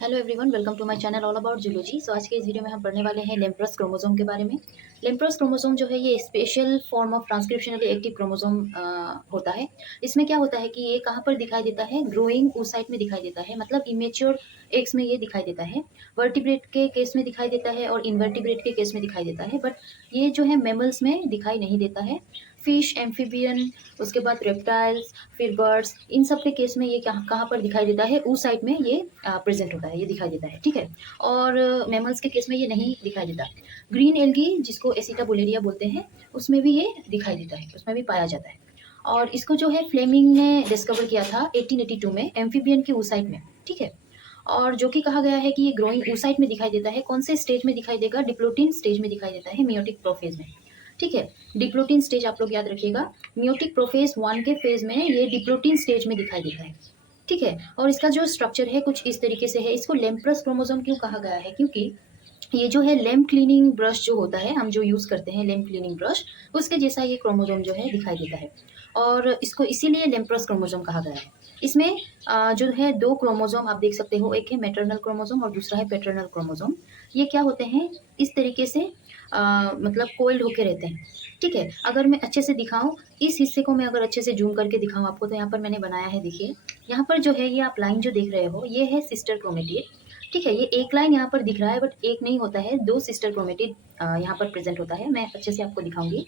Hello everyone, welcome to my channel all about zoology. So आज के इस video में हम पढ़ने वाले हैं लेम्प्रस क्रोमोसोम के बारे में। लेम्प्रस क्रोमोसोम जो है ये special form of transcriptionally active chromosome होता है। इसमें क्या होता है कि ये कहाँ पर दिखाई देता है, ग्रोइंग oocyte में दिखाई देता है, मतलब इमेच्योर एग्स में ये दिखाई देता है। वर्टिब्रेट के केस में दिखाई देता है और इनवर्टिब्रेट के केस में दिखाई देता है, बट ये जो है मैमल्स में दिखाई नहीं देता है। फिश, एम्फीबियन, उसके बाद रेप्टाइल्स, फिर बर्ड्स, इन सब के केस में ये कहाँ कहाँ पर दिखाई देता है, उस साइड में ये प्रेजेंट होता है, ये दिखाई देता है। ठीक है। और मैमल्स के केस में ये नहीं दिखाई देता। ग्रीन एल्गी जिसको एसिटाबुलेरिया बोलते हैं, उसमें भी ये दिखाई देता है, उसमें भी पाया जाता है। और इसको जो है फ्लेमिंग ने डिस्कवर किया था 1882 में एम्फीबियन के ऊसाइट में। ठीक है। और जो कि कहा गया है कि ये ग्रोइंग oocyte में दिखाई देता है। कौन से स्टेज में दिखाई देगा? डिप्लोटिन स्टेज में दिखाई देता है, मियोटिक प्रोफेज में। ठीक है। डिप्लोटिन स्टेज आप लोग याद रखिएगा। मियोटिक प्रोफेज 1 के फेज में ये डिप्लोटिन स्टेज में दिखाई देता है। ठीक है। और इसका जो स्ट्रक्चर है कुछ इस तरीके से है। इसको लेम्प्रस क्रोमोसोम क्यों कहा गया है? क्योंकि ये जो है लेम क्लीनिंग ब्रश जो होता है, हम जो यूज करते हैं लेम क्लीनिंग ब्रश, उसके जैसा ये क्रोमोसोम जो है दिखाई देता है। और इसको इसीलिए लेम्प्रस क्रोमोसोम कहा गया है। इसमें जो है दो क्रोमोसोम आप देख सकते हो, एक है मैटरनल क्रोमोसोम और दूसरा है पैटर्नल क्रोमोसोम। ये क्या होते हैं, इस तरीके से मतलब कोइल्ड होके रहते हैं। ठीक है। अगर मैं अच्छे से दिखाऊं, इस हिस्से को मैं अगर अच्छे से जूम करके दिखाऊं आपको, तो यहाँ पर मैंने बनाया है, देखिए। यहाँ पर जो है ये आप लाइन जो देख रहे हो, ये है सिस्टर क्रोमेटिड। ठीक है। ये एक लाइन यहाँ पर दिख रहा है, बट एक नहीं होता है, दो सिस्टर क्रोमेटिड यहाँ पर प्रेजेंट होता है। मैं अच्छे से आपको दिखाऊंगी।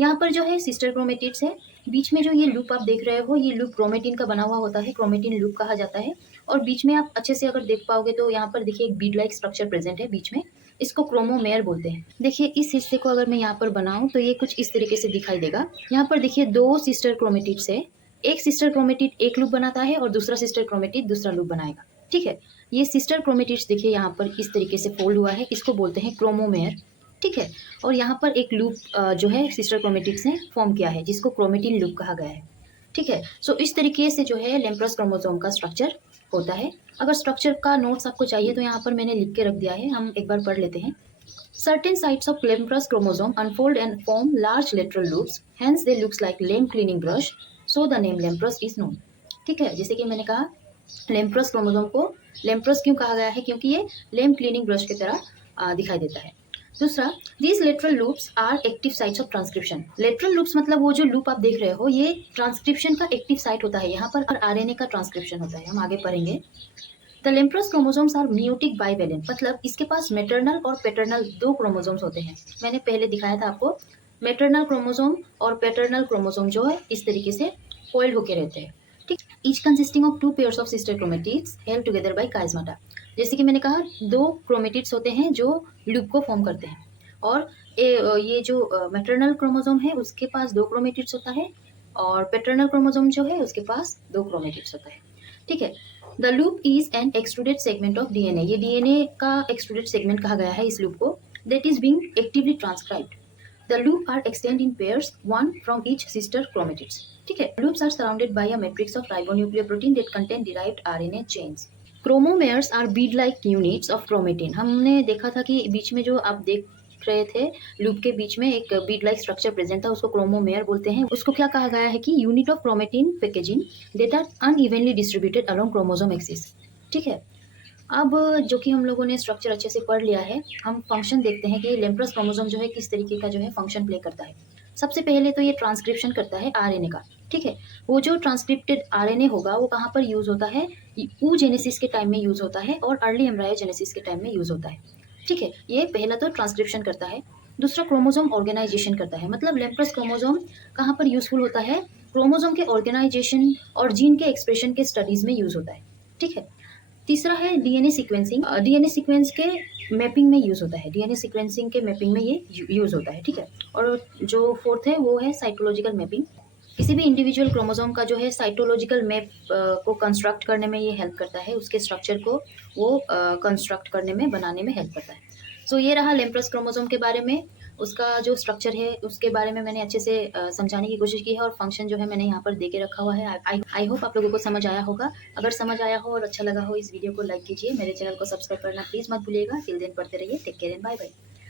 यहाँ पर जो है सिस्टर क्रोमेटिड्स है। बीच में जो ये लूप आप देख रहे हो, ये लूप क्रोमेटिन का बना हुआ होता है, क्रोमेटिन लूप कहा जाता है। और बीच में आप अच्छे से अगर देख पाओगे तो यहाँ पर देखिए एक बीड लाइक स्ट्रक्चर प्रेजेंट है बीच में। इसको क्रोमोमेयर बोलते हैं। देखिए इस हिस्से को अगर मैं यहाँ पर बनाऊं तो ये कुछ इस तरीके से दिखाई देगा। यहाँ पर देखिए दो सिस्टर क्रोमेटिड्स है। एक सिस्टर क्रोमेटिड एक लूप बनाता है और दूसरा सिस्टर क्रोमेटिड दूसरा लूप बनाएगा। ठीक है। ये सिस्टर क्रोमेटिड्स देखिए यहाँ पर इस तरीके से फोल्ड हुआ है, इसको बोलते हैं क्रोमोमेयर। ठीक है। और यहाँ पर एक लूप जो है सिस्टर क्रोमेटिड्स ने फॉर्म किया है, जिसको क्रोमेटिन लूप कहा गया है। ठीक है। सो इस तरीके से जो है लेम्प्रस क्रोमोसोम का स्ट्रक्चर होता है। अगर स्ट्रक्चर का नोट्स आपको चाहिए तो यहाँ पर मैंने लिख के रख दिया है, हम एक बार पढ़ लेते हैं। Certain sites of Lemprus chromosome unfold and form large lateral loops, hence they looks like lame cleaning brush, so the name Lemprus is known। ठीक है। जैसे कि मैंने कहा, लेम्प्रस क्रोमोसोम को लेम्प्रस क्यों कहा गया है? क्योंकि ये लेम क्लीनिंग ब्रश की तरह दिखाई देता है। दूसरा, these lateral loops are active sites of transcription. Lateral loops मतलब वो जो लूप आप देख रहे हो, ये ट्रांसक्रिप्शन का एक्टिव साइट होता है। यहाँ पर आरएनए का ट्रांसक्रिप्शन होता है, हम आगे पढ़ेंगे। The lampbrush chromosomes are meiotic bivalent, मतलब इसके पास मैटरनल और पैटर्नल दो क्रोमोसोम्स होते हैं। मैंने पहले दिखाया था आपको। मैटरनल क्रोमोसोम और पैटर्नल क्रोमोसोम जो है इस तरीके से कोइल्ड होके रहते हैं। ठीक। Each consisting of two pairs of sister chromatids held together by chiasmata. जैसे कि मैंने कहा, दो क्रोमेटिड्स होते हैं जो लूप को फॉर्म करते हैं। और ये जो मैटरनल क्रोमोसोम है उसके पास दो क्रोमेटिड्स होता है, और पैटर्नल क्रोमोसोम जो है उसके पास दो क्रोमेटिड्स होता है। ठीक है। The loop is an extruded segment of DNA. ये डीएनए का एक्सट्रूडेड सेगमेंट कहा गया है इस लूप को। That is being actively transcribed. The loop are extend in pairs, one from each sister chromatids. ठीक है। Loops are surrounded by a matrix of ribonuclear protein that contain derived RNA chains. Chromomeres are bead like units of chromatin. हमने देखा था कि बीच में जो आप देख रहे थे, लूप के बीच में एक बीड लाइक स्ट्रक्चर प्रेजेंट था, उसको क्रोमोमेयर बोलते हैं। उसको क्या कहा गया है कि unit of chromatin packaging that are unevenly distributed along chromosome axis. ठीक है। अब जो कि हम लोगों ने स्ट्रक्चर अच्छे से पढ़ लिया है, हम फंक्शन देखते हैं कि लेम्प्रस क्रोमोसोम जो है किस तरीके का जो है फंक्शन प्ले करता है। सबसे पहले तो ये ट्रांसक्रिप्शन करता है आरएनए का। ठीक है। वो जो ट्रांसक्रिप्टेड आरएनए होगा वो कहाँ पर यूज होता है? oogenesis के टाइम में यूज होता है और अर्ली एम्ब्रायोजेनेसिस के टाइम में यूज होता है। ठीक है। ये पहला तो ट्रांसक्रिप्शन करता है। दूसरा, क्रोमोसोम ऑर्गेनाइजेशन करता है। मतलब लेम्प्रस क्रोमोसोम कहाँ पर यूजफुल होता है? क्रोमोसोम के ऑर्गेनाइजेशन और जीन के एक्सप्रेशन के स्टडीज में यूज होता है। ठीक है। तीसरा है डीएनए सीक्वेंसिंग। डीएनए सीक्वेंस के मैपिंग में यूज होता है, डीएनए सीक्वेंसिंग के मैपिंग में ये यूज होता है। ठीक है। और जो फोर्थ है वो है साइटोलॉजिकल मैपिंग। किसी भी इंडिविजुअल क्रोमोसोम का जो है साइटोलॉजिकल मैप को कंस्ट्रक्ट करने में ये हेल्प करता है, उसके स्ट्रक्चर को वो कंस्ट्रक्ट करने में, बनाने में हेल्प करता है। सो ये रहा लेम्प्रस क्रोमोसोम के बारे में। उसका जो स्ट्रक्चर है उसके बारे में मैंने अच्छे से समझाने की कोशिश की है, और फंक्शन जो है मैंने यहाँ पर दे के रखा हुआ है। आई होप आप लोगों को समझ आया होगा। अगर समझ आया हो और अच्छा लगा हो इस वीडियो को लाइक कीजिए, मेरे चैनल को सब्सक्राइब करना प्लीज़ मत भूलिएगा। टिल देन पढ़ते रहिए। Take care and bye bye.